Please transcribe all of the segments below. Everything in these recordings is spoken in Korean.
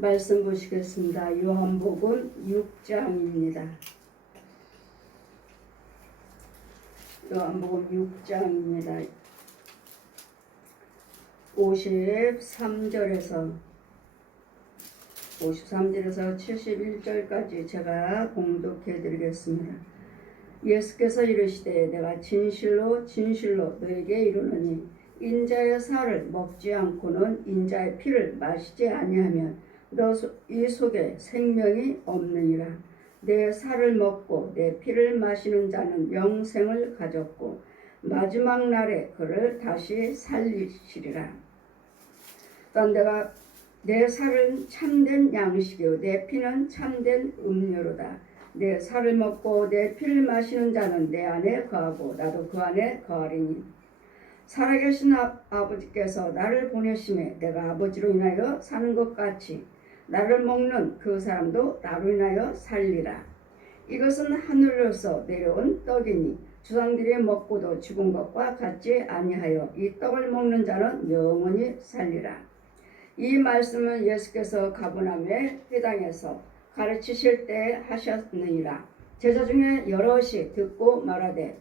말씀 보시겠습니다. 요한복음 6장입니다. 요한복음 6장입니다. 53절에서 71절까지 제가 봉독해 드리겠습니다. 예수께서 이르시되 내가 진실로 진실로 너에게 이르노니 인자의 살을 먹지 않고는 인자의 피를 마시지 아니하면 너 이 속에 생명이 없느니라. 내 살을 먹고 내 피를 마시는 자는 영생을 가졌고 마지막 날에 그를 다시 살리시리라. 또한 내가 내 살은 참된 양식이요 내 피는 참된 음료로다. 내 살을 먹고 내 피를 마시는 자는 내 안에 거하고 나도 그 안에 거하리니 살아계신 아버지께서 나를 보내심에 내가 아버지로 인하여 사는 것 같이 나를 먹는 그 사람도 나로 인하여 살리라. 이것은 하늘로서 내려온 떡이니 조상들이 먹고도 죽은 것과 같지 아니하여 이 떡을 먹는 자는 영원히 살리라. 이 말씀은 예수께서 가버나움의 회당에서 가르치실 때 하셨느니라. 제자 중에 여럿이 듣고 말하되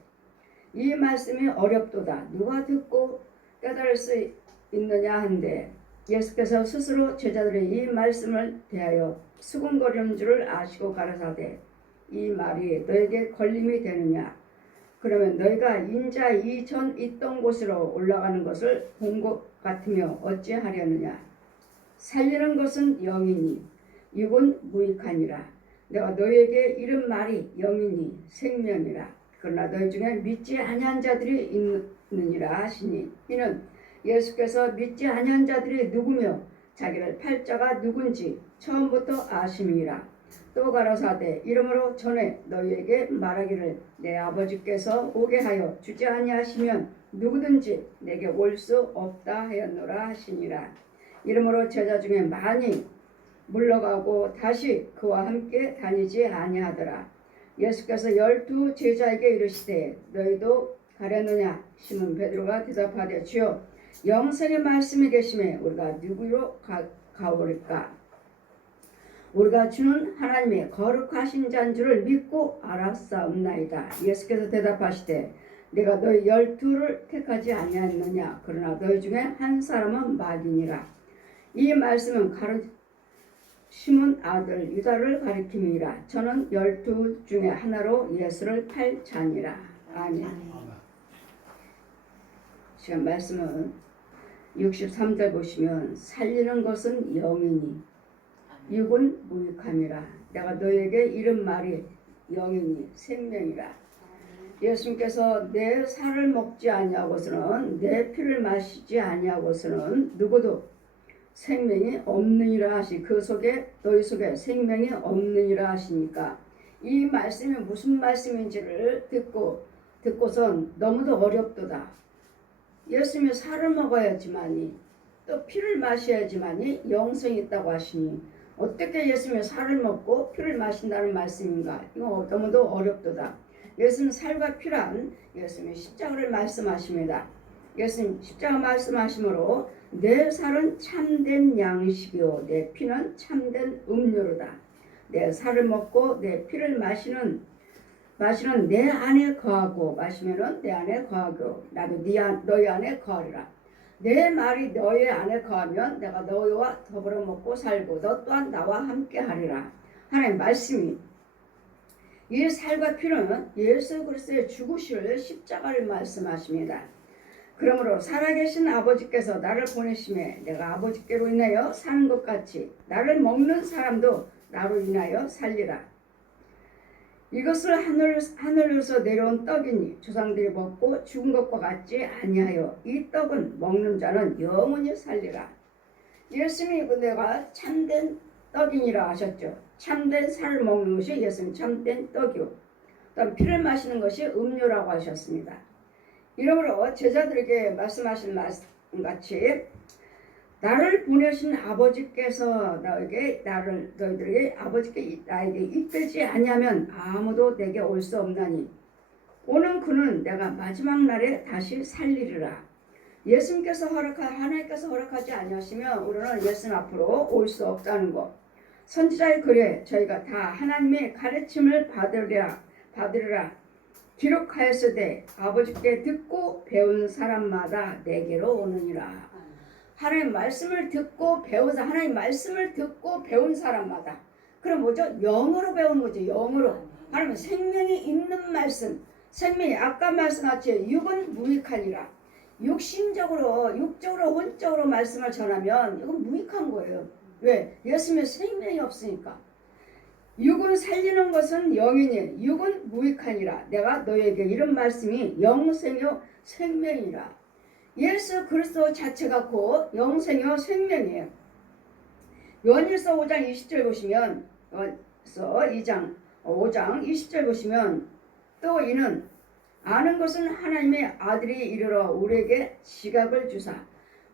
이 말씀이 어렵도다. 누가 듣고 깨달을 수 있느냐 한데 예수께서 스스로 제자들의 이 말씀을 대하여 수군거리는 줄을 아시고 가라사대 이 말이 너에게 걸림이 되느냐. 그러면 너희가 인자 이전 있던 곳으로 올라가는 것을 본 것 같으며 어찌하려느냐. 살리는 것은 영이니 육은 무익하니라. 내가 너희에게 이른 말이 영이니 생명이라. 그러나 너희 중에 믿지 아니한 자들이 있느니라 하시니 이는 예수께서 믿지 아니한 자들이 누구며 자기를 팔 자가 누군지 처음부터 아심이라. 또 가라사대 이러므로 전에 너희에게 말하기를 내 아버지께서 오게 하여 주지 아니하시면 누구든지 내게 올 수 없다 하였노라 하시니라. 이러므로 제자 중에 많이 물러가고 다시 그와 함께 다니지 아니하더라. 예수께서 12 제자에게 이르시되 너희도 가려느냐. 시몬 베드로가 대답하되 주여 영생의 말씀이 계심에 우리가 누구로 가오리까. 우리가 주는 하나님의 거룩하신 자인 줄을 믿고 알았사옵나이다. 예수께서 대답하시되 내가 너희 12를 택하지 아니하였느냐. 그러나 너희 중에 한 사람은 마귀니라. 이 말씀은 시몬 아들 유다를 가리킴이라. 저는 12 중에 하나로 예수를 팔 자니라. 아멘. 지금 말씀은 63절 보시면 살리는 것은 영이니 육은 무익함이라. 내가 너에게 이른 말이 영이니 생명이라. 예수님께서 내 살을 먹지 아니하고서는 내 피를 마시지 아니하고서는 누구도 생명이 없느니라 하시. 그 속에 너희 속에 생명이 없느니라 하시니까 이 말씀이 무슨 말씀인지를 듣고선 너무도 어렵도다. 예수님이 살을 먹어야지만이 또 피를 마셔야지만이 영생이 있다고 하시니 어떻게 예수님이 살을 먹고 피를 마신다는 말씀인가. 이거 너무도 어렵도다. 예수님 살과 피란 예수님이 십자가를 말씀하십니다. 예수님 십자가 말씀하시므로 내 살은 참된 양식이요 내 피는 참된 음료로다. 내 살을 먹고 내 피를 마시는 내 안에 거하고 마시면은 내 안에 거하고 나도 너희 안에 거하리라. 내 말이 너희 안에 거하면 내가 너희와 더불어 먹고 살고 너 또한 나와 함께 하리라. 하나님 말씀이 이 살과 피는 예수 그리스도의 죽으실 십자가를 말씀하십니다. 그러므로 살아계신 아버지께서 나를 보내심에 내가 아버지께로 인하여 사는 것 같이 나를 먹는 사람도 나로 인하여 살리라. 이것을 하늘로서 내려온 떡이니 조상들이 먹고 죽은 것과 같지 아니하여 이 떡은 먹는 자는 영원히 살리라. 예수님이 내가 참된 떡이니라 하셨죠. 참된 살을 먹는 것이 예수님 참된 떡이요 또한 피를 마시는 것이 음료라고 하셨습니다. 이러므로 제자들에게 말씀하신 말씀같이 나를 보내신 아버지께서 너희들에게 아버지께 나에게 이끌지 아니하면 아무도 내게 올 수 없나니 오는 그는 내가 마지막 날에 다시 살리리라. 예수님께서 하나님께서 허락하지 아니하시면 우리는 예수님 앞으로 올 수 없다는 것. 선지자의 글에 저희가 다 하나님의 가르침을 받으리라 기록하였으되 아버지께 듣고 배운 사람마다 내게로 오느니라. 하나님 말씀을 듣고 배워서 하나님 말씀을 듣고 배운 사람마다. 그럼 뭐죠? 영으로 배우는 거죠. 영으로. 하나님 생명이 있는 말씀. 생명이 아까 말씀하셨죠. 육은 무익하니라. 육적으로 혼적으로 말씀을 전하면 이건 무익한 거예요. 왜? 예수님의 생명이 없으니까. 육은 살리는 것은 영이니 육은 무익하니라. 내가 너에게 이런 말씀이 영생이요 생명이라. 예수 그리스도 자체가 곧 영생이요 생명이에요. 요한일서 5장 20절 보시면 5장 20절 보시면 또 이는 아는 것은 하나님의 아들이 이르러 우리에게 지각을 주사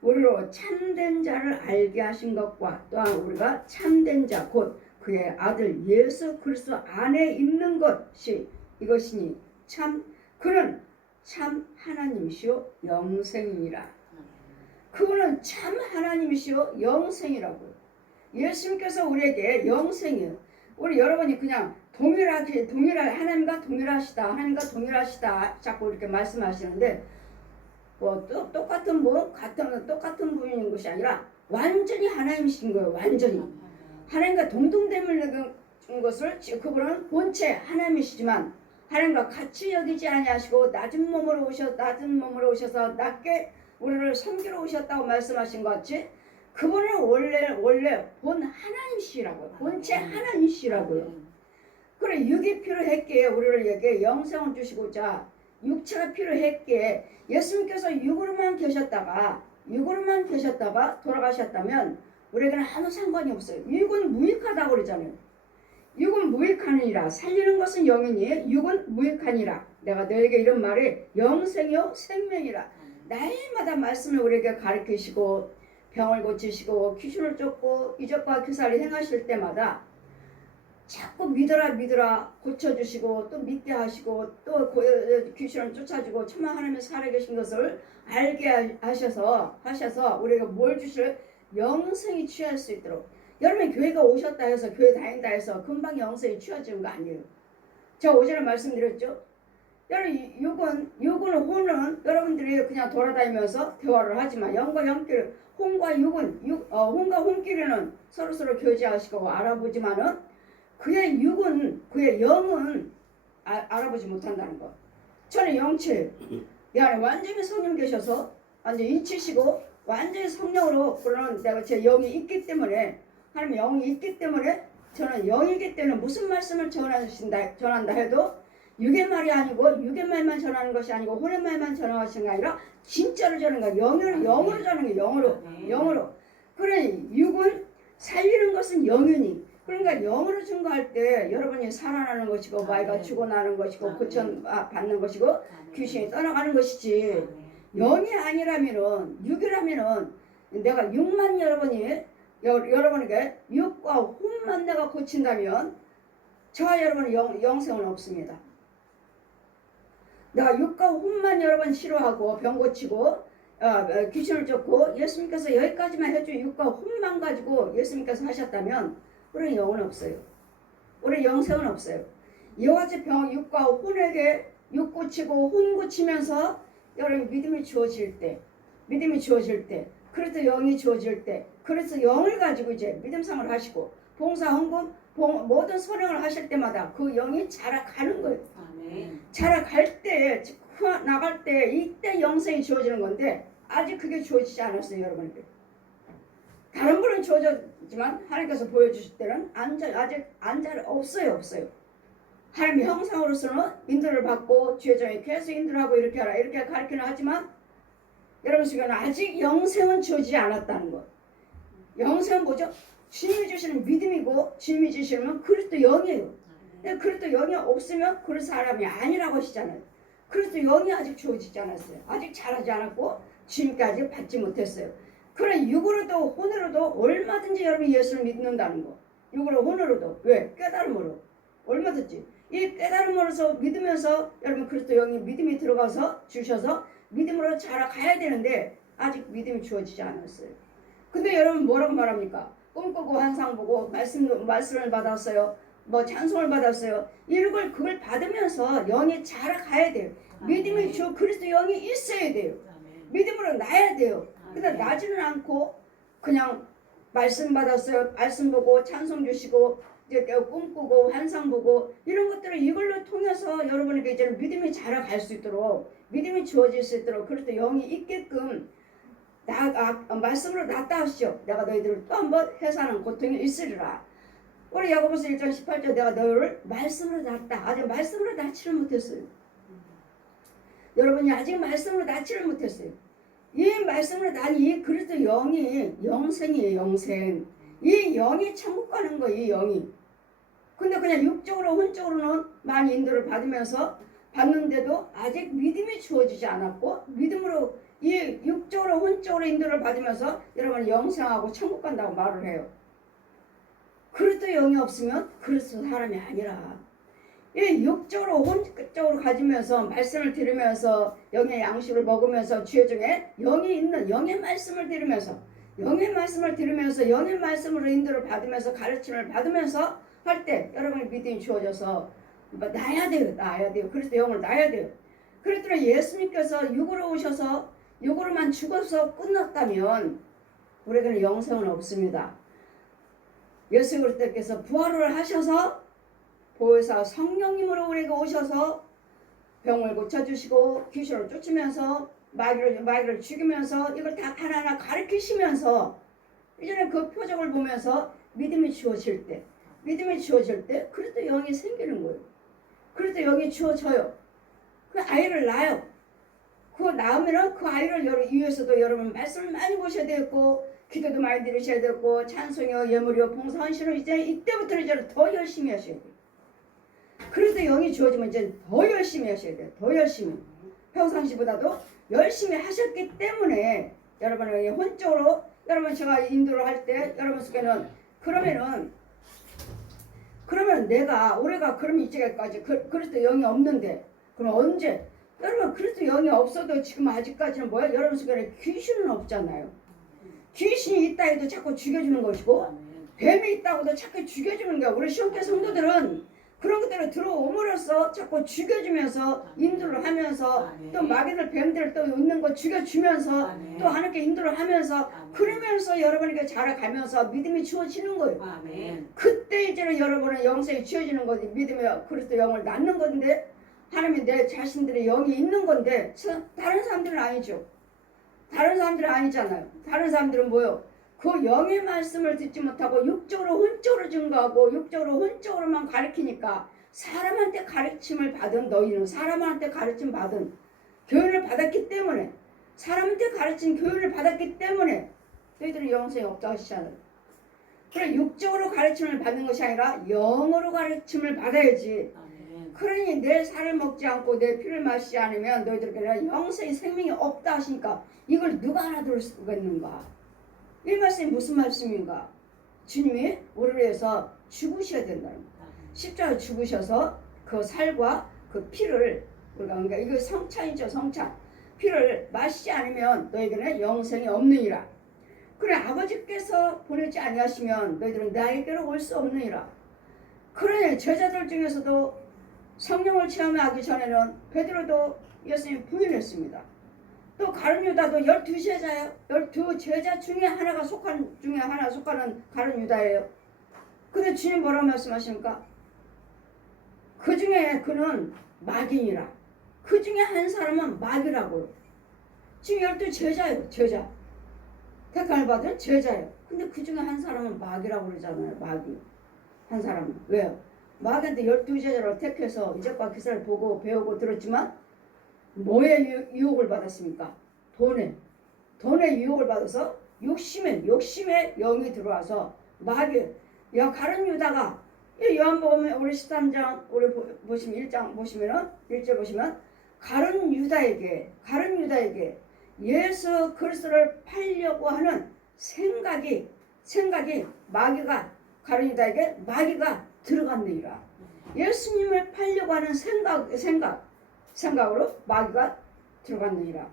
우리로 참된 자를 알게 하신 것과 또한 우리가 참된 자 곧 그의 아들 예수 그리스도 안에 있는 것이 이것이니 그는 참 하나님이시오 영생이니라. 그분은 참 하나님이시오 영생이라고요. 예수님께서 우리에게 영생이에요. 우리 여러분이 그냥 하나님과 동일하시다 자꾸 이렇게 말씀하시는데 뭐 똑같은 분인 것이 아니라 완전히 하나님이신 거예요. 완전히 하나님과 동등됨을 것을 그분은 본체 하나님이시지만 하나님과 같이 여기지 아니하시고 낮은 몸으로 오셔서 낮게 우리를 섬기러 오셨다고 말씀하신 것 같이 그분은 원래 본 하나님이시라고요. 본체 하나님이시라고요. 그래 육이 필요했기에 우리에게 영생을 주시고자 육체가 필요했기에 예수님께서 육으로만 계셨다가 돌아가셨다면 우리에게는 아무 상관이 없어요. 육은 무익하다고 그러잖아요. 육은 무익하니라. 살리는 것은 영이니 육은 무익하니라. 내가 너에게 이런 말이 영생이요 생명이라. 날마다 말씀을 우리에게 가르치시고 병을 고치시고 귀신을 쫓고 이적과 기사를 행하실 때마다 자꾸 믿어라 고쳐주시고 또 믿게 하시고 또 귀신을 쫓아주고 천만 하나님의 살아계신 것을 알게 하셔서 우리가 뭘 주실 영생이 취할 수 있도록. 여러분 교회가 오셨다 해서 교회 다닌다 해서 금방 영생이 취해지는 거 아니에요. 제가 오전에 말씀드렸죠. 여러분 혼은 여러분들이 그냥 돌아다니면서 대화를 하지만 혼과 혼끼리는 서로 교제하시고 알아보지만은 그의 영은 알아보지 못한다는 거. 저는 영체 완전히 성령 계셔서 완전히 인치시고 완전히 성령으로 그러는 내가 제 영이 있기 때문에 하나님의 영이 있기 때문에 저는 영이기 때문에 무슨 말씀을 전한다 해도 육의 말이 아니고 육의 말만 전하는 것이 아니고 혼의 말만 전하시는 게 아니라 진짜로 전하는 거야. 영으로 전하는 거야. 영으로. 그래 육은 살리는 것은 영이니 그러니까 영으로 증거할 때 여러분이 살아나는 것이고 마이가 죽어나는 것이고 고쳐받는 것이고 귀신이 떠나가는 것이지 영이 아니라면은 육이라면은 내가 육만 여러분에게 육과 혼만 내가 고친다면 저와 여러분은 영생은 없습니다. 내가 육과 혼만 여러분 치료하고 병 고치고 귀신을 쫓고 예수님께서 여기까지만 해주 육과 혼만 가지고 예수님께서 하셨다면 우리는 영은 없어요. 우리 영생은 없어요. 이와 같이 육과 혼에게 육 고치고 혼 고치면서 여러분 믿음이 주어질 때 그래서 영이 주어질 때 그래서 영을 가지고 이제 믿음상을 하시고 봉사 헌금 모든 선행을 하실 때마다 그 영이 자라가는 거예요. 자라갈 때 나갈 때 이때 영생이 주어지는 건데 아직 그게 주어지지 않았어요. 여러분에게. 다른 분은 주어졌지만 하나님께서 보여주실 때는 아직 없어요. 하나님의 형상으로서는 인도를 받고 주의종이 계속 인도를 하고 이렇게 하라 이렇게 가르치는 하지만 여러분 주변은 아직 영생은 주어지지 않았다는 것. 영생은 뭐죠? 주님이 주시는 믿음이고 주님이 주시는 그리스도 영이에요. 그리스도 영이 없으면 그런 사람이 아니라고 하시잖아요. 그리스도 영이 아직 주어지지 않았어요. 아직 자라지 않았고 주님까지 받지 못했어요. 그래 육으로도 혼으로도 얼마든지 여러분이 예수를 믿는다는 거. 육으로 혼으로도. 왜? 깨달음으로. 얼마든지. 이 깨달음으로서 믿으면서 여러분 그리스도 영이 믿음이 들어가서 주셔서 믿음으로 자라가야 되는데 아직 믿음이 주어지지 않았어요. 근데 여러분 뭐라고 말합니까? 꿈꾸고 환상 보고 말씀을 받았어요. 뭐 찬송을 받았어요. 이런 걸 그걸 받으면서 영이 자라가야 돼요. 믿음이 주 그리스도 영이 있어야 돼요. 믿음으로 나야 돼요. 근데 나지는 않고 그냥 말씀 받았어요. 말씀 보고 찬송 주시고 이제 꿈꾸고 환상 보고 이런 것들을 이걸로 통해서 여러분에게 이제 믿음이 자라갈 수 있도록 믿음이 주어질 수 있도록 그리스도 영이 있게끔 말씀으로 낫다 하시오. 내가 너희들을 또 한번 해사하는 고통이 있으리라. 우리 야고보서 1장 18절 내가 너희를 말씀으로 낫다. 아직 말씀으로 낫지를 못했어요. 여러분이 아직 말씀으로 낫지를 못했어요. 이 말씀으로 난 이 그리스도 영이 영생이에요. 영생. 이 영이 천국 가는 거예요. 이 영이. 근데 그냥 육적으로 혼적으로는 많이 인도를 받는데도 아직 믿음이 주어지지 않았고 믿음으로 이 육적으로 혼적으로 인도를 받으면서 여러분 영생하고 천국 간다고 말을 해요. 그리스도 영이 없으면 그리스도 사람이 아니라 이 육적으로 혼적으로 가지면서 말씀을 들으면서 영의 양식을 먹으면서 주의 중에 영이 있는 영의 말씀을 들으면서 영의 말씀으로 인도를 받으면서 가르침을 받으면서 할 때 여러분의 믿음이 주어져서 나야 돼요. 그리스도 영을 나야 돼요. 그랬더니 예수님께서 육으로 오셔서 육으로만 죽어서 끝났다면 우리에게는 영생은 없습니다. 예수 그리스도께서 부활을 하셔서 보혜사 성령님으로 우리에게 오셔서 병을 고쳐주시고 귀신을 쫓으면서 마귀를 죽이면서 이걸 다 하나하나 가르치시면서 이전에 그 표적을 보면서 믿음이 주어질 때 그리스도 영이 생기는 거예요. 그리스도 영이 주어져요. 그 아이를 낳아요. 그거 낳으면은 그 아이를 위해서도 여러분 말씀을 많이 보셔야 되겠고 기도도 많이 들으셔야 되겠고 찬송이요 예물이요 봉사 헌신을 이제 이때부터 이제 더 열심히 하셔야 돼요. 그래서 영이 주어지면 이제 더 열심히 하셔야 돼요. 더 열심히. 평상시보다도 열심히 하셨기 때문에 여러분은 혼적으로 여러분 제가 인도를 할 때 여러분 속에는 그러면 내가 올해가 그럼 이제까지 그리스도 영이 없는데 그럼 언제? 여러분 그리스도 영이 없어도 지금 아직까지는 뭐야? 여러분 속에는 귀신은 없잖아요. 귀신이 있다 해도 자꾸 죽여주는 것이고 뱀이 있다고도 자꾸 죽여주는 거야. 우리 시험교 성도들은 그런 것들을 들어옴으로써 자꾸 죽여주면서 인도를 하면서 또 마귀들 뱀들 또 있는 거 죽여주면서 또 하나님께 인도를 하면서 그러면서 여러분에게 자라가면서 믿음이 주어지는 거예요. 그때 이제는 여러분의 영생이 주어지는 거지. 믿음의 그리스도 영을 낳는 건데 하나님이 내 자신들의 영이 있는 건데 다른 사람들은 아니죠. 다른 사람들은 아니잖아요. 다른 사람들은 뭐요? 그 영의 말씀을 듣지 못하고 육적으로 혼적으로 증거하고 육적으로 혼적으로만 가르치니까 사람한테 가르침을 받은 너희는 사람한테 가르침 받은 교훈을 받았기 때문에 사람한테 가르친 교훈을 받았기 때문에 너희들은 영생이 없다 하시잖아요. 그래 육적으로 가르침을 받는 것이 아니라 영으로 가르침을 받아야지. 그러니 내 살을 먹지 않고 내 피를 마시지 않으면 너희들에게는 영생이 생명이 없다 하시니까 이걸 누가 알아들을 수가 있는가? 이 말씀이 무슨 말씀인가? 주님이 우리를 위해서 죽으셔야 된다는 거예요. 십자가에 죽으셔서 그 살과 그 피를 우리가 그러니까 이거 성찬이죠. 성찬. 피를 마시지 않으면 너희에게는 영생이 없느니라. 그래 아버지께서 보내지 아니하시면 너희들은 나에게로 올 수 없느니라. 그러니 제자들 중에서도 성령을 체험하기 전에는 베드로도 예수님 부인했습니다. 또 가룟 유다도 12제자예요. 12제자 중에 하나 속하는 가룟 유다예요. 근데 주님 뭐라고 말씀하십니까? 그 중에 그는 마귀니라. 그 중에 한 사람은 마귀라고요. 지금 12제자예요. 제자. 택함을 받은 제자예요. 근데 그 중에 한 사람은 마귀라고 그러잖아요. 마귀. 한 사람은. 왜요? 마귀한테 12제자를 택해서 이제껏 기사를 보고 배우고 들었지만 뭐에 유혹을 받았습니까? 돈에 유혹을 받아서 욕심의 영이 들어와서 마귀. 야 가룟 유다가 요한복음 우리 13장 우리 보시면 1장 보시면은 1절 보시면 가룟 유다에게 예수 그리스도를 팔려고 하는 생각이 마귀가 가룟 유다에게 마귀가 들어갔느니라. 예수님을 팔려고 하는 생각으로 마귀가 들어갔느니라.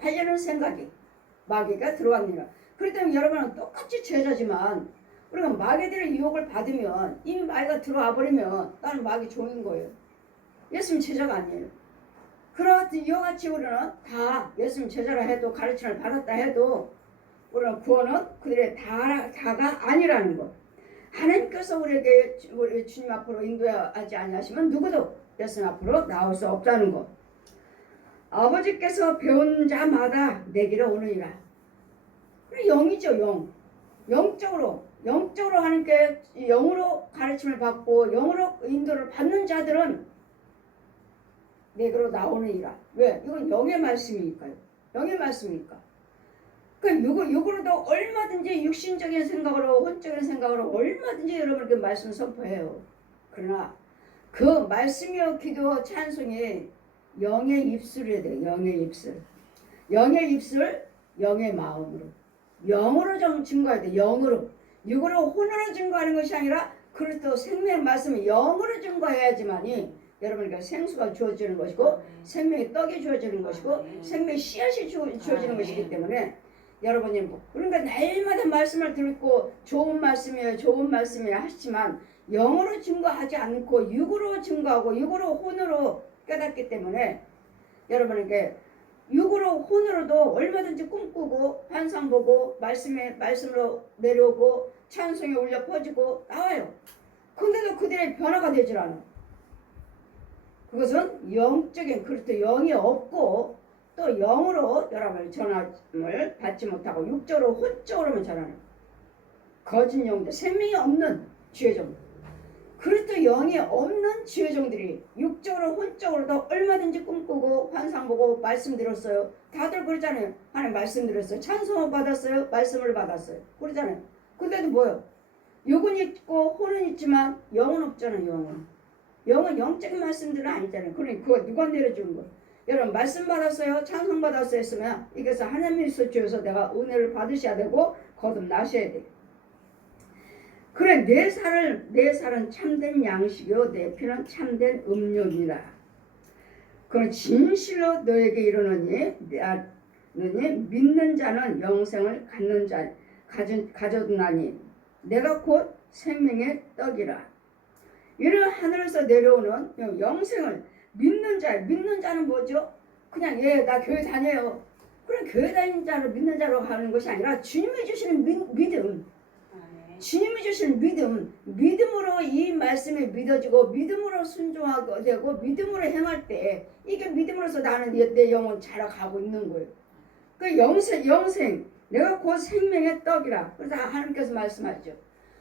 하려는 생각이 마귀가 들어갔느니라. 그렇기 때문에 여러분은 똑같이 제자지만 우리가 마귀들의 유혹을 받으면 이미 마귀가 들어와 버리면 나는 마귀 종인 거예요. 예수님 제자가 아니에요. 그와 이와같이 우리는 다 예수님 제자라 해도 가르침을 받았다 해도 우리는 구원은 그들의 다가 아니라는 것. 하나님께서 우리에게 우리 주님 앞으로 인도하지 아니하시면 누구도 예수님 앞으로 나올 수 없다는 것. 아버지께서 배운 자마다 내게로 오느니라. 영이죠, 영. 영적으로 하나님께 영으로 가르침을 받고 영으로 인도를 받는 자들은 내게로 나오느니라. 왜? 이건 영의 말씀이니까요. 영의 말씀이니까. 그러니까 육으로도 얼마든지 육신적인 생각으로 혼적인 생각으로 얼마든지 여러분에게 말씀 선포해요. 그러나 그 말씀이요 기도 찬송이 영의 입술이어야 돼요. 영의 입술. 영의 입술, 영의 마음으로. 영으로 증거해야 돼. 영으로. 육으로 혼으로 증거하는 것이 아니라 그리스도 생명의 말씀을 영으로 증거해야지만이 여러분에게 생수가 주어지는 것이고 생명의 떡이 주어지는 것이고 생명의 씨앗이 주어지는 것이기 때문에 여러분이 그러니까 날마다 말씀을 듣고 좋은 말씀이에요 하시지만 영으로 증거하지 않고 육으로 증거하고 육으로 혼으로 깨닫기 때문에 여러분에게 육으로 혼으로도 얼마든지 꿈꾸고 환상 보고 말씀으로 내려오고 찬송이 울려 퍼지고 나와요. 근데도 그들의 변화가 되질 않아. 그것은 영적인 그리스도 영이 없고 또 영으로 여러분의 전함을 받지 못하고 육적으로 혼적으로만 전하는 거짓 영들, 생명이 없는 지혜종, 그리스도 영이 없는 지혜종들이 육적으로 혼적으로도 얼마든지 꿈꾸고 환상 보고 말씀 들었어요. 다들 그러잖아요. 하나님 말씀 들었어요. 찬송을 받았어요. 말씀을 받았어요. 그러잖아요. 근데도 뭐요? 육은 있고 혼은 있지만 영은 없잖아요. 영은 영적인 말씀들은 아니잖아요. 그러니 그거 누가 내려주는 거예요? 여러분 말씀 받았어요. 찬송 받았어요 했으면 이것을 하나님이 주셔서 내가 은혜를 받으셔야 되고 거듭나셔야 돼요. 그래 내 살은 참된 양식이요 내 피는 참된 음료니라. 그럼 진실로 너에게 이르노니 너니 믿는 자는 영생을 가졌나니 내가 곧 생명의 떡이라. 이는 하늘에서 내려오는 영생을 믿는 자는 뭐죠? 그냥 나 교회 다녀요. 그럼 교회 다니는 자를 믿는 자로 하는 것이 아니라 주님이 주시는 믿음. 주님이 주시는 믿음으로 이 말씀이 믿어지고 믿음으로 순종하게 되고 믿음으로 행할 때 이게 믿음으로서 나는 내 영혼 자라가고 있는 거예요. 그 영생 내가 곧 생명의 떡이라. 그래서 하나님께서 말씀하죠.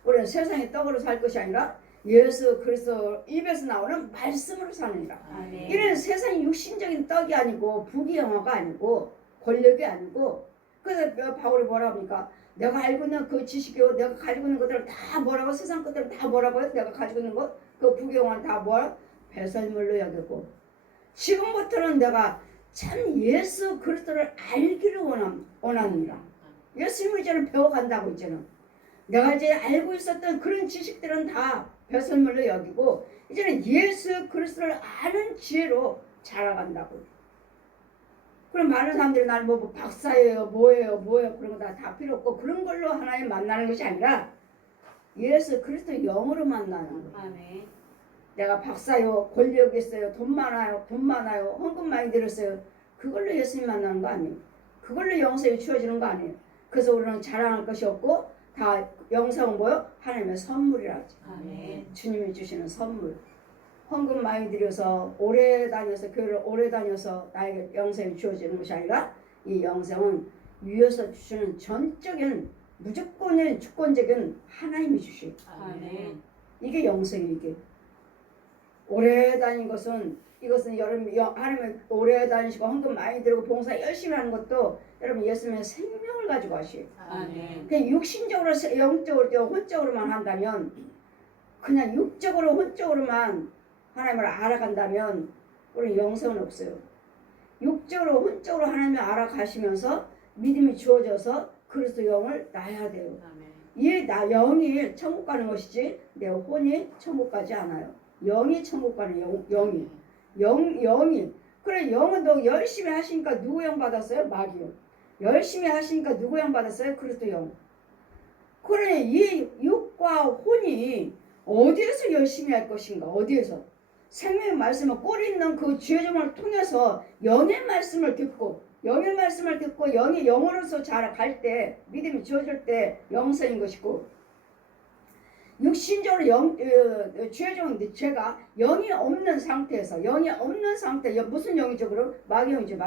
우리는 세상의 떡으로 살 것이 아니라 예수 그리스도 입에서 나오는 말씀으로 사느니라. 이는 세상의 육신적인 떡이 아니고 부귀영화가 아니고 권력이 아니고 그래서 바울이 뭐라 합니까? 내가 알고 있는 그 지식이요 내가 가지고 있는 것들을 다 뭐라고 세상 것들을 다 뭐라고요? 내가 가지고 있는 것 그 부귀영화는 다 뭐라? 배설물로 여기고 지금부터는 내가 참 예수 그리스도를 알기를 원합니다. 예수님을 이제는 배워간다고 이제는 내가 이제 알고 있었던 그런 지식들은 다 배설물로 여기고 이제는 예수 그리스도를 아는 지혜로 자라간다고. 그럼 많은 사람들이 나를 뭐 박사예요 뭐예요 그런 거 다 필요 없고 그런 걸로 하나님 만나는 것이 아니라 예수 그리스도 영으로 만나는 거예요. 아멘. 내가 박사요 권력이 있어요 돈 많아요 헌금 많이 들었어요. 그걸로 예수님 만나는 거 아니에요. 그걸로 영생이 주어지는 거 아니에요. 그래서 우리는 자랑할 것이 없고 다 영생은 뭐요? 하나님의 선물이라 하죠. 아멘. 주님이 주시는 선물. 헌금 많이 들여서 오래 다녀서 교회를 오래 다녀서 나에게 영생이 주어지는 것이 아니라 이 영생은 위에서 주시는 전적인 무조건의 주권적인 하나님이 주시. 아멘. 이게 영생이 이게. 오래 다닌 것은 이것은 하나님의 오래 다니시고 헌금 많이 들고 봉사 열심히 하는 것도 여러분 예수님의 생명을 가지고 하시요. 아멘. 그냥 육신적으로 영적으로 혼적으로만 한다면 그냥 육적으로 혼적으로만 하나님을 알아간다면 우리는 영생은 없어요. 육적으로 혼적으로 하나님을 알아가시면서 믿음이 주어져서 그리스도 영을 낳아야 돼요. 이 영이 천국 가는 것이지 내 혼이 천국 가지 않아요. 영이 천국 가는 영이 그래 영도 열심히 하시니까 누구 영 받았어요? 마귀. 열심히 하시니까 누구 영 받았어요? 그리스도 영. 그래 이 육과 혼이 어디에서 열심히 할 것인가? 어디에서? 생명의 말씀을 꼴 있는 그 죄정을 통해서 영의 말씀을 듣고 영의 영으로서 자라갈 때 믿음이 주어질 때 영성인 것이고 육신적으로 죄정인데 죄가 영이 없는 상태에서 무슨 영이죠? 그럼 마귀영이죠.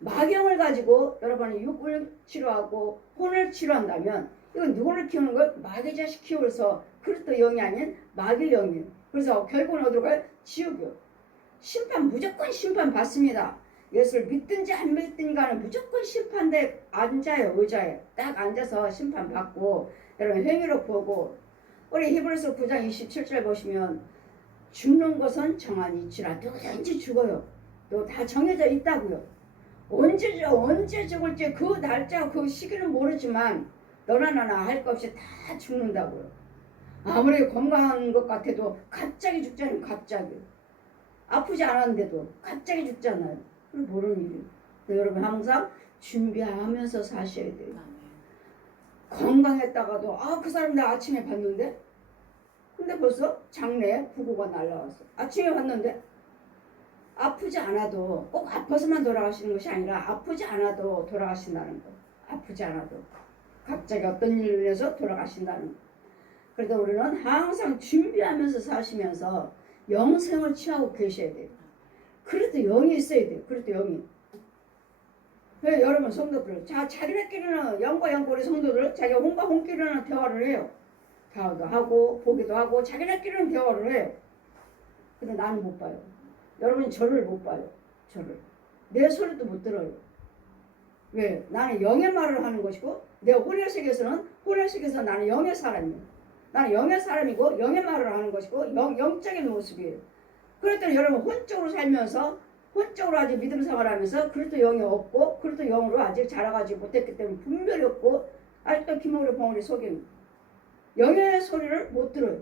마귀영을 가지고 여러분이 육을 치료하고 혼을 치료한다면 이건 누구를 키우는 거예요? 마귀 자식 키워서 그리스도 영이 아닌 마귀 영이에요. 그래서 결국은 어디로 가요? 지옥이요. 무조건 심판 받습니다. 예수를 믿든지 안 믿든지 간에 무조건 심판대에 앉아요. 의자에 딱 앉아서 심판 받고 여러분 행위로 보고 우리 히브리서 9장 27절 보시면 죽는 것은 정한이 있지라 누구든지 죽어요. 또 다 정해져 있다고요. 언제 죽을지 그 날짜 그 시기는 모르지만 너나 나나 할 것 없이 다 죽는다고요. 아무리 건강한 것 같아도 갑자기 죽잖아요. 갑자기 아프지 않았는데도 갑자기 죽잖아요. 그럼 모르는 일이에요. 여러분 항상 준비하면서 사셔야 돼요. 건강했다가도 그 사람 내가 아침에 봤는데 근데 벌써 장래에 부고가 날라왔어. 아침에 봤는데 아프지 않아도 꼭 아파서만 돌아가시는 것이 아니라 아프지 않아도 돌아가신다는 거. 아프지 않아도 갑자기 어떤 일로 인해서 돌아가신다는 거. 그래서 우리는 항상 준비하면서 사시면서 영생을 취하고 계셔야 돼요. 그래도 영이 있어야 돼요. 그래도 영이. 왜 여러분 성도들 자기네끼리는 영과 우리 성도들 자기가 혼과 혼끼리는 대화를 해요. 대화도 하고 보기도 하고 자기네끼리는 대화를 해요. 근데 나는 못 봐요. 여러분이 저를 못 봐요. 저를. 내 소리도 못 들어요. 왜? 나는 영의 말을 하는 것이고 내 혼의 세계에서 나는 영의 사람이에요. 나는 영의 사람이고 영의 말을 하는 것이고 영적인 모습이에요. 그랬더니 여러분 혼적으로 살면서 혼적으로 아직 믿음 생활하면서 그래도 영이 없고 그래도 영으로 아직 자라가지 못했기 때문에 분별이 없고 아직도 기모리 봉우리 속에 영의 소리를 못 들어요.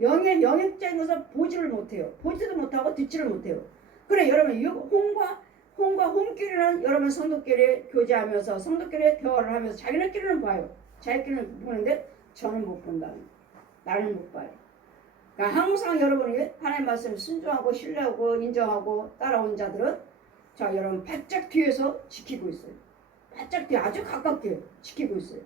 영의 영적인 것을 보지를 못해요. 보지도 못하고 듣지를 못해요. 그래 여러분 혼과 혼끼리는 여러분 성도끼리 교제하면서 성도끼리 대화를 하면서 자기네끼리는 봐요. 자기끼리는 보는데 저는 못 본다. 나는 못 봐요. 그러니까 항상 여러분이 하나님의 말씀을 순종하고 신뢰하고 인정하고 따라온 자들은 자 여러분 바짝 뒤에서 지키고 있어요. 바짝 뒤에 아주 가깝게 지키고 있어요.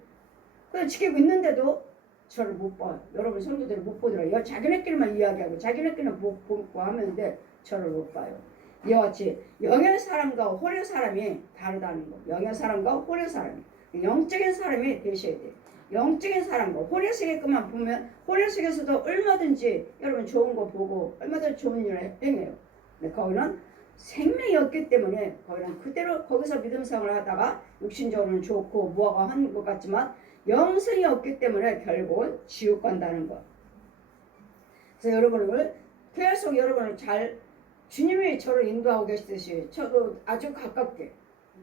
그래서 지키고 있는데도 저를 못 봐요. 여러분 성도들이 못 보더라고요. 자기네끼리만 이야기하고 자기네끼리는 보고 하는데 저를 못 봐요. 이와 같이 영의 사람과 혼의 사람이 다르다는 거. 영의 사람과 혼의 사람이 영적인 사람이 되셔야 돼요. 영적인 사람과 혼의 세계 것만 보면 혼의 세계에서도 얼마든지 여러분 좋은 거 보고 얼마든지 좋은 일을 행해요. 근데 거기는 생명이 없기 때문에 거기는 그대로 거기서 믿음 생활을 하다가 육신적으로는 좋고 무화과 하는 것 같지만 영성이 없기 때문에 결국은 지옥 간다는 것. 그래서 여러분을 계속 여러분을 잘 주님이 저를 인도하고 계시듯이 저도 아주 가깝게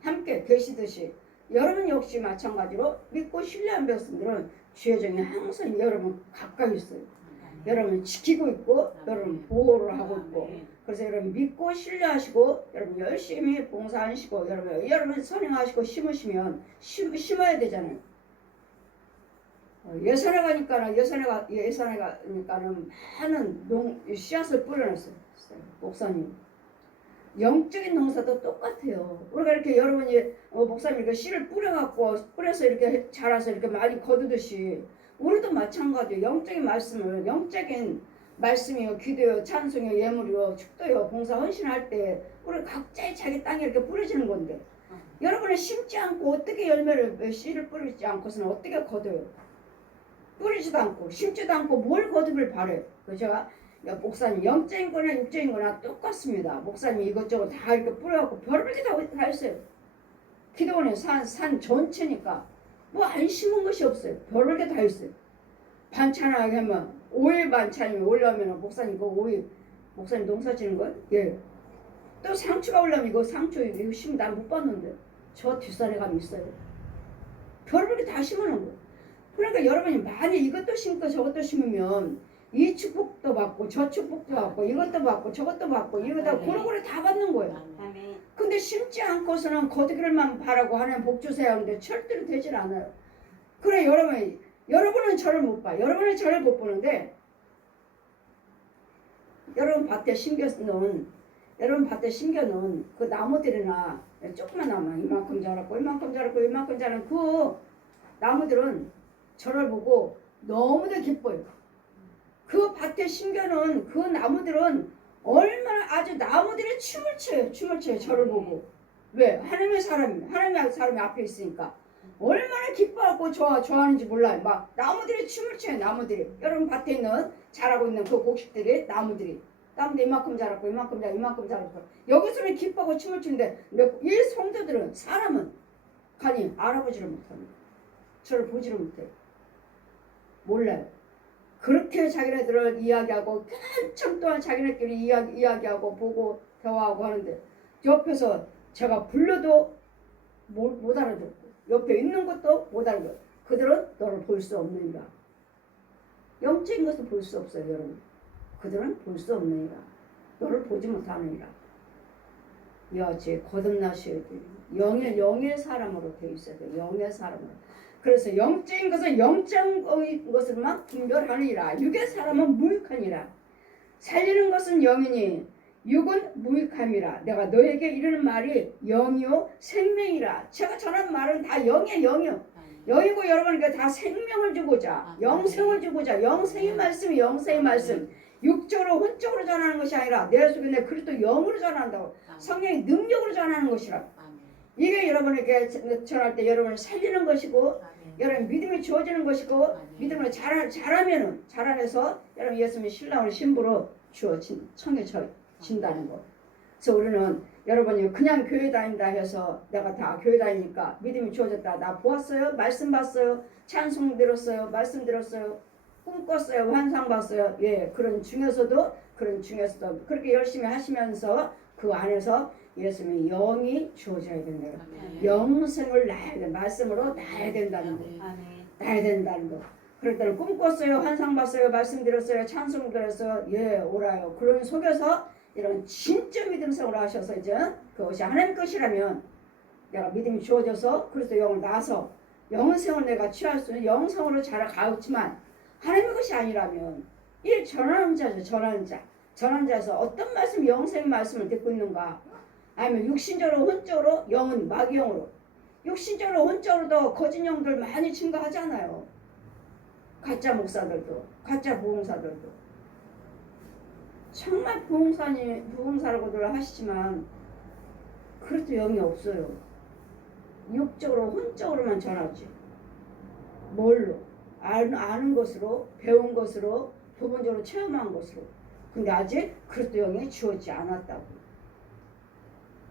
함께 계시듯이 여러분 역시 마찬가지로 믿고 신뢰한 백성들은 주의 정에 항상 여러분 가까이 있어요. 여러분 지키고 있고 여러분 보호를 하고 있고 그래서 여러분 믿고 신뢰하시고 여러분 열심히 봉사하시고 여러분 선행하시고 심으시면 심어야 되잖아요. 예산에 가니까는 많은 씨앗을 뿌려놨어요. 목사님. 영적인 농사도 똑같아요. 우리가 이렇게 여러분이 목사님 이렇게 씨를 뿌려서 이렇게 자라서 이렇게 많이 거두듯이 우리도 마찬가지예요. 영적인 말씀이요, 기도요, 찬송이요, 예물이요, 축도요, 봉사 헌신할 때 우리 각자의 자기 땅에 이렇게 뿌려지는 건데 여러분은 심지 않고 어떻게 씨를 뿌리지 않고서는 어떻게 거둬요? 뿌리지도 않고 심지도 않고 뭘 거두길 바래요. 제가 목사님 영적인 거나 육적인 거나 똑같습니다. 목사님 이것저것 다 이렇게 뿌려갖고 별별 다 했어요. 기도원에 산 전체니까 뭐 안 심은 것이 없어요. 별별 다 했어요. 반찬하게 하면 오일 반찬이 올라오면 목사님 이거 오일 목사님 농사 지는 거? 예. 또 상추가 올라오면 이거 상추 이거 심으면 난 못 봤는데 저 뒷산에 가면 있어요. 별별 다 심어놓은 거예요. 그러니까 여러분이 많이 이것도 심고 저것도 심으면 이 축복도 받고 저 축복도 받고 이것도 받고 저것도 받고 이거 다 고루고루 다 받는 거예요. 아멘. 근데 심지 않고서는 거두기를만 바라고 하나님 복 주세요 하는데 절대로 되질 않아요. 그래 여러분은 저를 못 봐. 여러분은 저를 못 보는데 여러분 밭에 심겨놓은 그 나무들이나 조금만 나면 이만큼 자랐고 이만큼 자랐고 이만큼 자란 그 나무들은 저를 보고 너무도 기뻐요. 그 밭에 심겨놓은 그 나무들은 얼마나 아주 나무들이 춤을 춰요 저를 보고. 왜? 하나님의 사람이 앞에 있으니까 얼마나 기뻐하고 좋아하는지 몰라요. 막 나무들이 춤을 춰요. 나무들이 여러분 밭에 있는 자라고 있는 그 곡식들이 나무들이 이만큼 자랐고 이만큼 자랐고 여기서는 기뻐하고 춤을 추는데 이 성도들은 사람은 간이 알아보지를 못합니다. 저를 보지를 못해요. 몰라요. 그렇게 자기네들을 이야기하고 한참 동안 자기네끼리 이야기하고 보고 대화하고 하는데 옆에서 제가 불러도 못 알아듣고 옆에 있는 것도 못 알아듣고 그들은 너를 볼 수 없느니라. 영적인 것을 볼 수 없어요 여러분. 그들은 볼 수 없느니라. 너를 보지 못하느니라. 여제 거듭나셔야 돼요. 영의 사람으로 되어 있어야 돼요. 영의 사람으로. 그래서 영적인 것은 영적인 것을만 분별하느니라. 육의 사람은 무익하니라. 살리는 것은 영이니 육은 무익함이라. 내가 너에게 이르는 말이 영이요 생명이라. 제가 전한 말은 다 영이요. 영이고 여러분에게 다 생명을 주고자 영생을 주고자 영생의 말씀이 영생의 말씀. 육적으로 혼적으로 전하는 것이 아니라 내 속에 내 그리스도 영으로 전한다고. 성령의 능력으로 전하는 것이라. 이게 여러분에게 전할 때 여러분을 살리는 것이고 여러분 믿음이 주어지는 것이고 믿음을 잘하면서 여러분 예수님의 신랑을 신부로 청해진다는 것. 그래서 우리는 여러분이 그냥 교회 다닌다 해서 내가 다 교회 다니니까 믿음이 주어졌다. 나 보았어요. 말씀 봤어요. 찬송 들었어요. 말씀 들었어요. 꿈 꿨어요. 환상 봤어요. 예, 그런 중에서도 그렇게 열심히 하시면서 그 안에서 예수님의 영이 주어져야 된다. 영생을 낳아야 돼. 말씀으로 낳아야 된다는 거. 낳아야 된다는 거. 그럴 때는 꿈 꿨어요. 환상 봤어요. 말씀 들었어요. 찬송 들었어요. 예, 오라요. 그런 속에서 이런 진짜 믿음 생활을 하셔서 이제 그것이 하나님 것이라면 내가 믿음이 주어져서 그래서 영을 낳아서 영생을 내가 취할 수 있는 영생으로 자라가지만 하나님의 것이 아니라면 이 전하는 자죠. 전하는 자에서 어떤 말씀 영생 말씀을 듣고 있는가 아니면 육신적으로 혼적으로 영은 마귀영으로 육신적으로 혼적으로도 거짓 영들 많이 증가하잖아요. 가짜 목사들도 가짜 부흥사들도 정말 부흥사라고들 하시지만 그래도 영이 없어요. 육적으로 혼적으로만 전하지. 뭘로? 아는 것으로 배운 것으로 부분적으로 체험한 것으로. 근데 아직 그리스도 영이 주어지지 않았다고.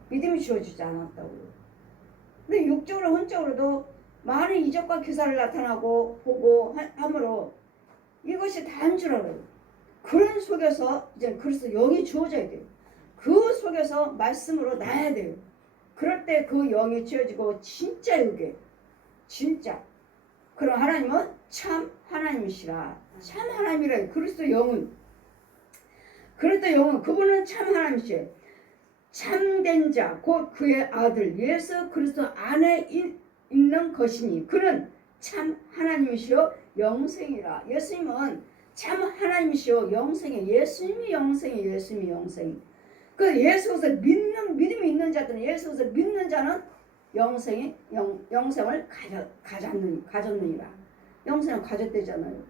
믿음이 주어지지 않았다고. 근데 육적으로 혼적으로도 많은 이적과 기사를 나타나고 보고 함으로 이것이 다인 줄 알아요. 그런 속에서 이제 그리스도 영이 주어져야 돼요. 그 속에서 말씀으로 나야 돼요. 그럴 때 그 영이 주어지고 진짜 육에 진짜 그럼 하나님은 참 하나님이시라. 참 하나님이라. 그리스도 영은 그분은 참 하나님이시에요. 참된 자 곧 그의 아들 예수 그리스도 안에 있는 것이니 그는 참 하나님이시요 영생이라. 예수님은 참 하나님이시요 영생이. 예수님이 영생이. 그 예수께서 믿음이 있는 자들은 예수께서 믿는 자는 영생을 가졌느니라. 영생을 가졌대잖아요.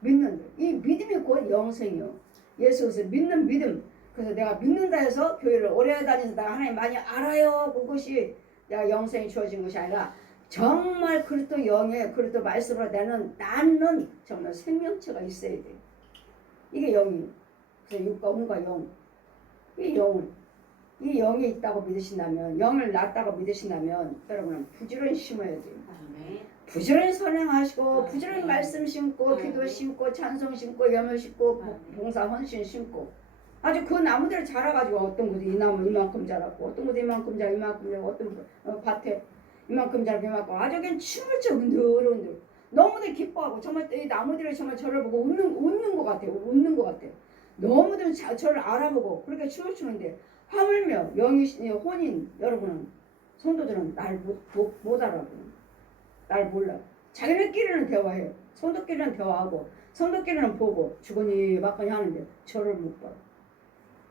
믿는 이 믿음이 곧 영생이요. 예수께서 믿는 믿음. 그래서 내가 믿는다 해서 교회를 오래 다니면서 내가 하나님 많이 알아요. 그것이 내가 영생이 주어진 것이 아니라 정말 그리스도 영에 그리스도 말씀으로 낳는 정말 생명체가 있어야 돼. 이게 영이에요. 그래서 육과 혼과 영. 이 영이 있다고 믿으신다면 영을 낳았다고 믿으신다면 여러분은 부지런히 심어야 돼요. 부지런히 선행하시고 부지런히 말씀 심고 기도 심고 찬송 심고 염려 심고 봉사 헌신 심고 아주 그 나무들을 자라가지고 어떤 곳에 이 나무 이만큼 자랐고 어떤 곳에 이만큼 자라고 어떤 밭에 이만큼 자라고 아주 그냥 춤을 춰 흔들흔들 너무들 기뻐하고 정말 이 나무들이 정말 저를 보고 웃는 것 같아요. 웃는 것 같아요. 너무들 저를 알아보고 그렇게 춤을 추는데 하물며 영이 혼인 여러분은 성도들은 날 못 알아보는 날 몰라. 자기네끼리는 대화해요. 성도끼리는 대화하고 성도끼리는 보고 주거니 받거니 하는데 저를 못 봐.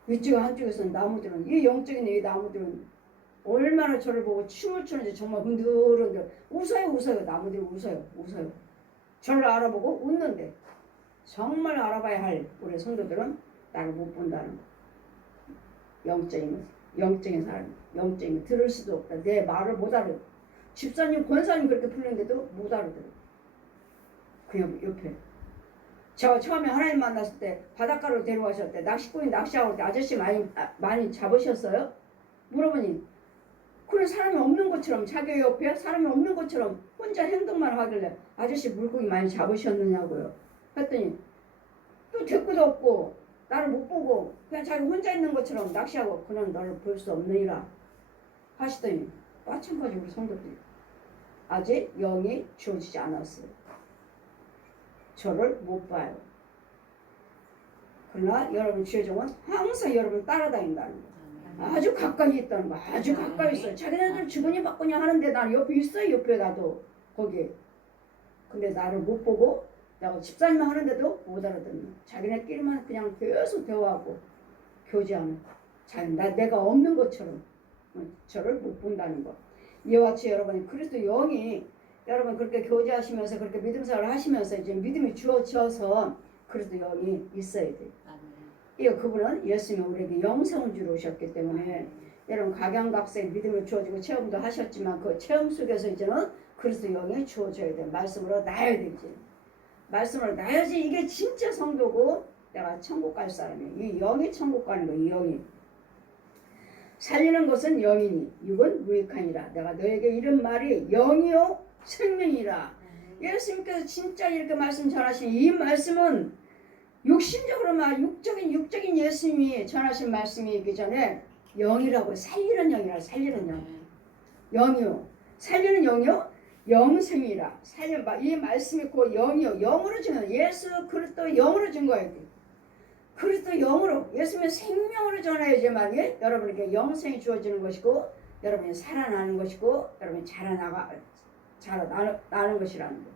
이쪽 한쪽에서는 나무들은 이 영적인 이 나무들은 얼마나 저를 보고 춤을 추는지 정말 흔들흔들 웃어요. 나무들이 웃어요. 저를 알아보고 웃는데 정말 알아봐야 할 우리 성도들은 나를 못 본다는 거. 영적인 사람, 영적인 들을 수도 없다. 내 말을 못 알아. 집사님, 권사님 그렇게 부르는데도 못 알아들어. 그냥 옆에. 저 처음에 하나님 만났을 때 바닷가로 데려가셨을 때 낚시꾼이 낚시하고 때 아저씨 많이 잡으셨어요? 물어보니 그런 사람이 없는 것처럼 자기 옆에 사람이 없는 것처럼 혼자 행동만 하길래 아저씨 물고기 많이 잡으셨느냐고요. 했더니 또 대꾸도 없고 나를 못 보고 그냥 자기 혼자 있는 것처럼 낚시하고 그는 너를 볼 수 없느니라 하시더니 마찬가지로 우리 성도들이 아직 영이 주어지지 않았어요. 저를 못 봐요. 그러나 여러분 주의 종은 항상 여러분 따라다닌다는 거. 아주 가까이 있다는 거. 아주 가까이 있어요. 자기네들 주거니 받거니 하는데 난 옆에 있어요. 옆에 나도 거기. 근데 나를 못 보고 내가 집사님 하는데도 못 알아듣는. 자기네끼리만 그냥 계속 대화하고 교제하는. 내가 없는 것처럼 저를 못 본다는 거. 이와 같이 여러분이 그리스도 영이 여러분 그렇게 교제하시면서 그렇게 믿음 생활을 하시면서 이제 믿음이 주어져서 그리스도 영이 있어야 돼요. 이거 그분은 예수님이 우리에게 영생을 주러 오셨기 때문에 여러분 각양각색 믿음을 주어지고 체험도 하셨지만 그 체험 속에서 이제는 그리스도 영이 주어져야 돼. 말씀으로 나야 되지. 말씀으로 나야지 이게 진짜 성도고 내가 천국 갈 사람이야. 이 영이 천국 가는 거야. 이 영이. 살리는 것은 영이니 육은 무익하니라. 내가 너에게 이런 말이 영이요 생명이라. 예수님께서 진짜 이렇게 말씀 전하신 이 말씀은 육신적으로 막 육적인 예수님이 전하신 말씀이기 전에 영이라고 살리는 영이라. 살리는 영. 영이요. 살리는 영이요. 영생이라. 이 말씀이 그 영이요. 영으로 주는 예수 그리스도 영으로 준 거예요. 그리스도 영으로 예수님의 생명으로 전해야지만 여러분에게 영생이 주어지는 것이고 여러분이 살아나는 것이고 여러분이 자라나는 것이라는 거.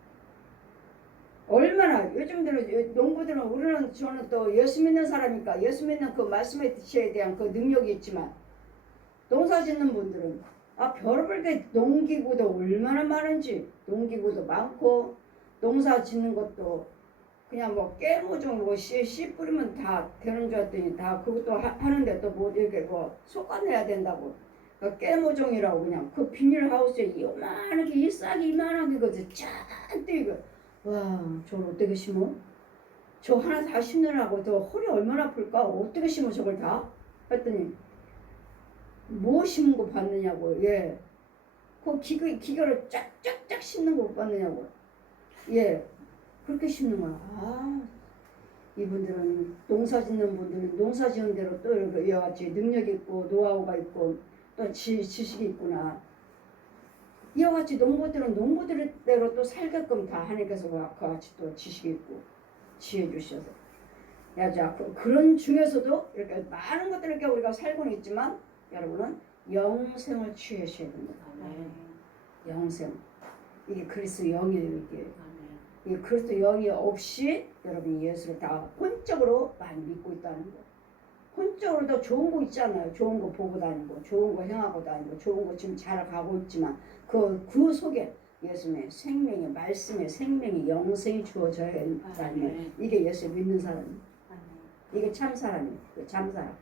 얼마나 요즘들은 농부들은 우리는 저는 또 예수 믿는 사람이니까 예수 믿는 그 말씀에 대한 그 능력이 있지만 농사 짓는 분들은 별별 게 농기구도 얼마나 많은지 농기구도 많고 농사 짓는 것도 그냥 뭐 깨모종 뭐 씨 뿌리면 다 되는 줄 알았더니 다 그것도 하는데 또 뭐 이렇게 뭐 솎아내야 된다고 깨모종이라고 그냥 그 비닐하우스에 요만하게 이 싹이 이만하게 거지 잔뜩 이거 와 저걸 어떻게 심어? 저 하나 다 심느라고 저 허리 얼마나 아플까? 어떻게 심어 저걸 다? 했더니 뭐 심은 거 봤느냐고. 예. 그 기계로 쫙쫙쫙 심는 거 못 봤느냐고. 예. 그렇게 심는 거야. 이분들은 농사 짓는 분들은 농사 지은 대로 또 이렇게 이와 같이 능력이 있고 노하우가 있고 또 지식이 있구나. 이와 같이 농부들은 농부들대로 또 살게끔 다 하나님께서 그와 같이 또 지식이 있고 지혜 주셔서 그런 중에서도 이렇게 많은 것들을 이렇게 우리가 살고는 있지만 여러분은 영생을 취하셔야 됩니다. 영생. 이게 그리스도 영이에요. 이게 그리스도 영이 없이 여러분이 예수를 다 혼적으로 많이 믿고 있다는 거. 혼적으로도 좋은 거 있잖아요. 좋은 거 보고 다니고 좋은 거 행하고 다니고 좋은 거 지금 잘 가고 있지만 그 속에 예수님의 생명이 말씀의 생명이 영생이 주어져야 한다면 이게 예수 믿는 사람이에요. 이게 참 사람이에요. 참 사람.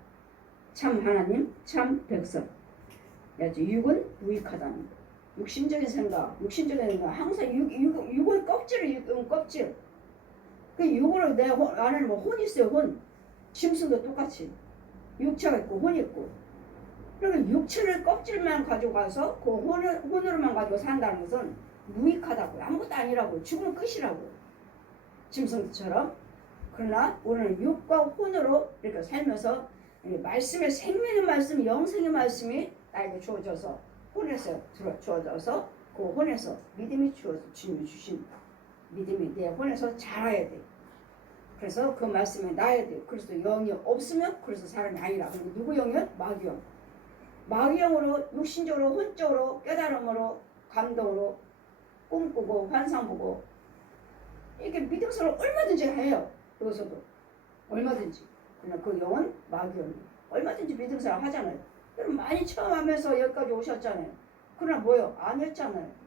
참 하나님, 참 백성. 육은 무익하다는 거. 육신적인 생각 항상 육은 껍질. 그 육으로 내 안에는 뭐 혼이 있어요. 혼. 짐승도 똑같이 육체가 있고 혼이 있고. 그러니까 육체를 껍질만 가지고 가서 그 혼으로만 가지고 산다는 것은 무익하다고. 아무것도 아니라고. 죽으면 끝이라고. 짐승처럼. 그러나 우리는 육과 혼으로 이렇게 살면서 말씀의 생명의 말씀, 영생의 말씀이 나에게 주어져서 혼에서 주어져서 그 혼에서 믿음이 주어져 주님이 주신 믿음이 내 혼에서 자라야 돼. 그래서 그 말씀에 나야 돼. 그래서 영이 없으면 그래서 사람이 아니라. 근데 누구 영이요? 마귀영. 마귀영으로 육신적으로 혼적으로 깨달음으로 감동으로 꿈꾸고 환상 보고 이렇게 믿음으로 얼마든지 해요. 여기서도 얼마든지. 그러나 그 영은 마귀영. 얼마든지 믿음으로 하잖아요. 여러분 많이 체험하면서 여기까지 오셨잖아요. 그러나 뭐요? 아니었잖아요.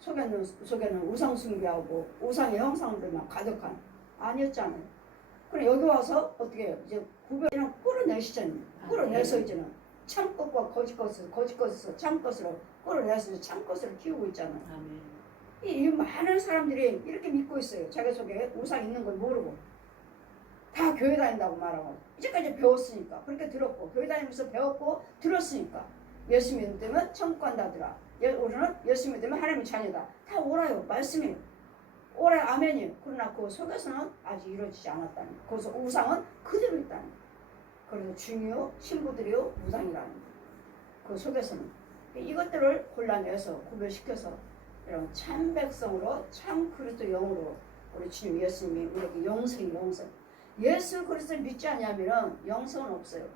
속에는 우상 숭배하고 우상의 형상들만 가득한 아니었잖아요. 그럼 여기 와서 어떻게 해요? 이제 구별이랑 끌어내시잖아요. 끌어내서 이제는 참것과 거짓것을 거짓것에서 참것으로 끌어내서 참것을 키우고 있잖아요. 이 많은 사람들이 이렇게 믿고 있어요. 자기 속에 우상 있는 걸 모르고 다 교회 다닌다고 말하고 이제까지 배웠으니까 그렇게 들었고 교회 다니면서 배웠고 들었으니까 예수 믿으면 천국 간다더라. 우리는 예수 믿으면 하나님의 자녀다. 다 오라요. 말씀이에요. 오라 아멘이에요. 그러나 그 속에서는 아직 이루어지지 않았다는 거예요. 거기서 우상은 그대로 있다는 거예요. 그래서 중요 신부들이요 우상이라는 거예요. 그 속에서는 이것들을 골라내서 구별시켜서 이런 참 백성으로 참 그리스도 영으로 우리 주님 예수님이 우리에게 영생 예수 그리스도를 믿지 않냐면 영생은 없어요.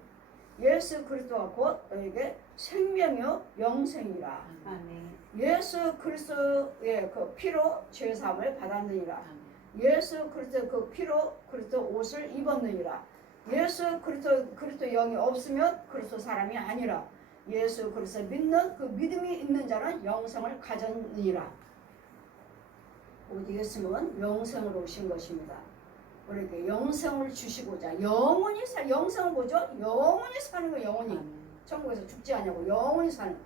예수 그리스도가 곧 너에게 생명이요 영생이라. 예수 그리스도의 그 피로 죄사함을 받았느니라. 예수 그리스도 그 피로 그리스도 옷을 입었느니라. 예수 그리스도 영이 없으면 그리스도 사람이 아니라. 예수 그리스도 믿는 그 믿음이 있는 자는 영생을 가졌느니라. 오직 예수님은 영생으로 오신 것입니다. 우리에게 영생을 주시고자 영원히 영생은 뭐죠? 영원히 사는 거 영원히. 천국에서 죽지 않냐고 영원히 사는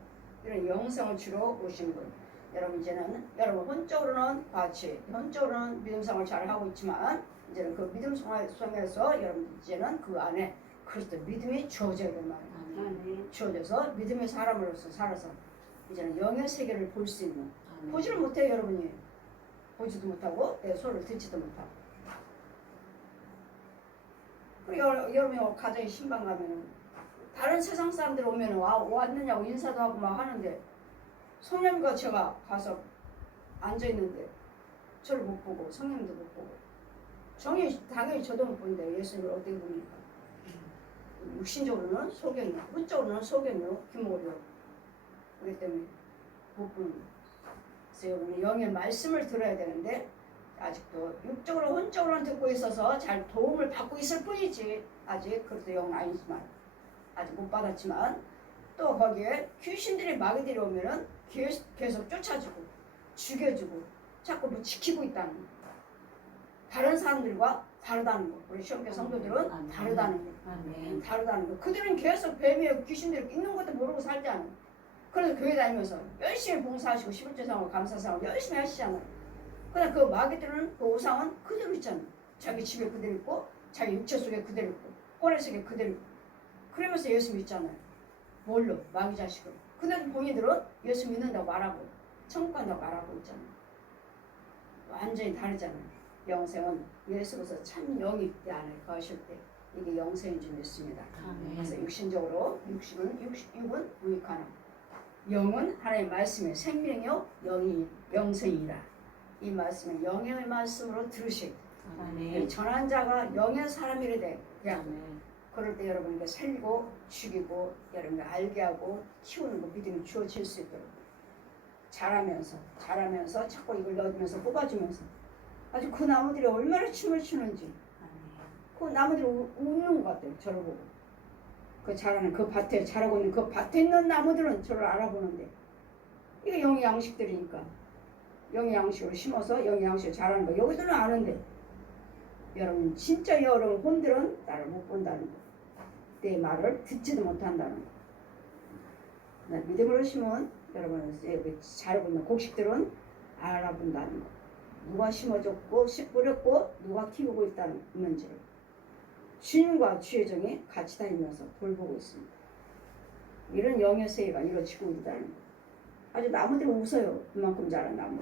이런 영생을 주러 오신 분. 여러분 이제는 여러분 혼적으로는 같이 혼적으로는 믿음 생활을 잘 하고 있지만 이제는 그 믿음 속에서 여러분 이제는 그 안에 그리스도 믿음이 주어져야 될 말이에요. 주어져서 믿음의 사람으로서 살아서 이제는 영의 세계를 볼 수 있는. 보지를 못해요 여러분이. 보지도 못하고 내 소리를 듣지도 못하고. 그리고 여러분이 가정에 신방 가면은 다른 세상 사람들 오면 왔느냐고 인사도 하고 막 하는데 성령과 제가 가서 앉아있는데 저를 못 보고 성령도 못 보고 당연히 저도 못 보는데 예수님을 어떻게 봅니까? 육신적으로는 소경이요 혼적으로는 소경이요 규모요 그렇기 때문에 못 보는 거예요. 그래서 여러분이 영의 말씀을 들어야 되는데 아직도 육적으로 혼적으로는 듣고 있어서 잘 도움을 받고 있을 뿐이지 아직 그래도 영은 아니지만 아직 못 받았지만 또 거기에 귀신들이 마귀들이 오면은 계속 쫓아주고 죽여주고 자꾸 뭐 지키고 있다는 거. 다른 사람들과 다르다는 거. 우리 시험교 성도들은 다르다는 거. 다르다는 거. 그들은 계속 뱀이에 귀신들이 있는 것도 모르고 살잖아요. 그래서 교회 다니면서 열심히 봉사하시고 11조 상하고 감사상하고 열심히 하시잖아요. 그러나 그 마귀들은 그 우상은 그대로 있잖아요. 자기 집에 그대로 있고 자기 육체 속에 그대로 있고 꼬리 속에 그대로 있고 그러면서 예수 믿잖아요. 뭘로? 마귀 자식으로. 근데 본인들은 예수 믿는다고 말하고 천국 간다고 말하고 있잖아요. 완전히 다르잖아요. 영생은 예수로서 참 영이 내 안에 거하실 때 이게 영생인 줄 믿습니다. 그래서 육신적으로 육은 무익하나 영은 하나님의 말씀의 생명이요 영이 영생이라. 이 말씀은 영의 말씀으로 들으시고 전한 자가 영의 사람이래 그냥 그럴 때 여러분에게 살리고 죽이고 여러분을 알게 하고 키우는 거 믿음이 주어질 수 있도록 자라면서 자꾸 이걸 넣으면서 뽑아주면서 아주 그 나무들이 얼마나 춤을 추는지 그 나무들이 웃는 것 같아요. 저를 보고 그 자라는 그 밭에 자라고 있는 그 밭에 있는 나무들은 저를 알아보는데 이게 영의 양식들이니까 영의 양식으로 심어서 영의 양식으로 자라는 거 여기들은 아는데 여러분 진짜 여러분 혼들은 나를 못 본다는 거. 내 말을 듣지도 못한다는 거. 믿음으로 심은 여러분 자라고 있는 곡식들은 알아본다는 거. 누가 심어줬고 뿌렸고 누가 키우고 있는지를 주님과 주의 종이 같이 다니면서 돌보고 있습니다. 이런 영의 세계가 이루어지고 있다는 거. 아주 나무들이 웃어요. 이만큼 자란 나무.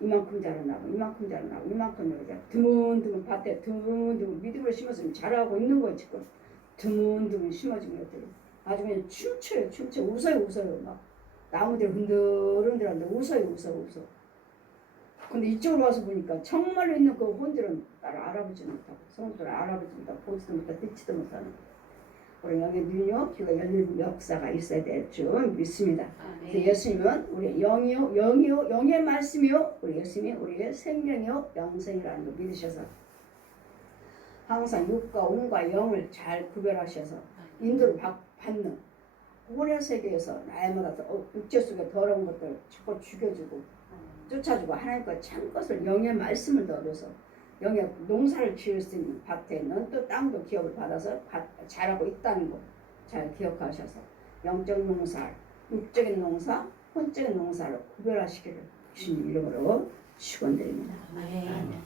이만큼 자란 나무, 이만큼 자란 나무, 이만큼 이렇게 드문드문 밭에 드문드문 믿음으로 심어서 자라고 있는 거예요 지금. 드문드문 심어진 것들이 아주 그냥 춤춰요. 웃어요. 막 나무들이 흔들흔들한데 웃어요. 근데 이쪽으로 와서 보니까 정말로 있는 그 혼들은 나를 알아보지 못하고 성도를 알아보지 못하고 보지도 못하고 듣지도 못하는 거예요. 우리 여기 눈이요 귀가 열리는 역사가 있어야 될 줄 믿습니다. 그래서 예수님은 우리의 영이요 영의 말씀이요 우리 예수님이 우리의 생명이요 영생이라는 걸 믿으셔서 항상 육과 음과 영을 잘 구별하셔서 인도를 받는 혼의 세계에서 날마다 육체 속에 더러운 것들을 자꾸 죽여주고 쫓아주고 하나님과 참 것을 영의 말씀을 얻어서 영의 농사를 지을 수 있는 밭에 있는 또 땅도 기업을 받아서 자라고 있다는 거 잘 기억하셔서 영적 농사, 육적인 농사, 혼적인 농사를 구별하시기를 주님 이름으로 축원드립니다. 아멘.